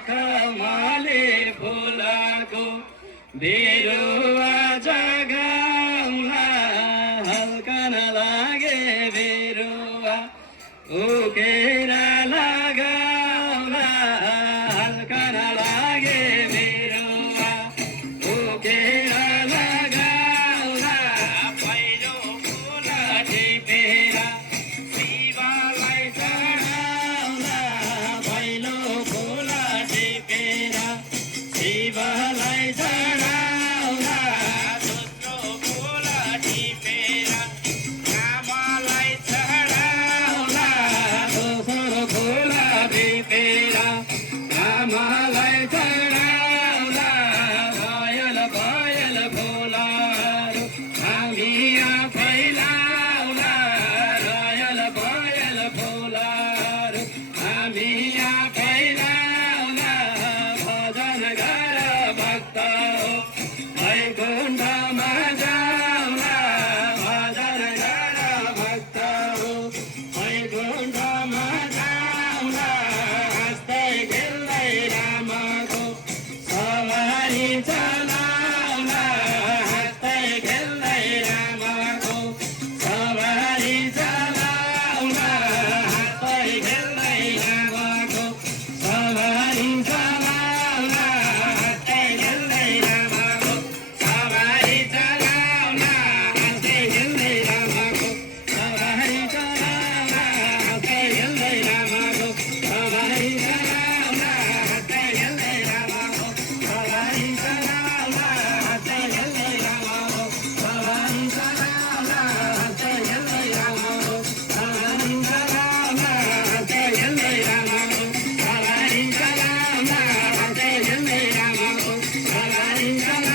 मखमली फुलको बिरुवा जगाउला हल्का नलागे बिरुवा उकेर लगाउला हल्का नलागे बिरुवा उकेर लगाउला पहिलो फुल टिपेर शिवलाई चढाउला पहिलो फुल टिपेर शिवलाई चढाउला दोस्रो फुल टिपेर रामलाई चढाउला दोस्रो फुल टिपेर रामलाई चढाउला भयल भयल फुलहरू हामी आफै लाउला भयल भयल फुलहरू हामी आफै लाउला भजन गर भक्त हो वैकुण्ठमा जाउला भजन गर भक्त हो वैकुण्ठमा जाउला हाँस्दै खेल्दै रामको सवारी चलाउला हाँस्दै खेल्दै रामको सवारी चलाउला हाँस्दै खेल्दै रामको सवारी चलाउला हाँस्दै खेल्दै रामको सवारी चलाउला हाँस्दै खेल्दै रामको सवारी चलाउला हाँस्दै खेल्दै रामको सवारी चलाउला हाँस्दै खेल्दै रामको सवारी चलाउला हाँस्दै खेल्दै रामको सवारी चलाउला हाँस्दै खेल्दै रामको सवारी चलाउला हाँस्दै खेल्दै रामको सवारी चलाउला हाँस्दै खेल्दै रामको सवारी चलाउला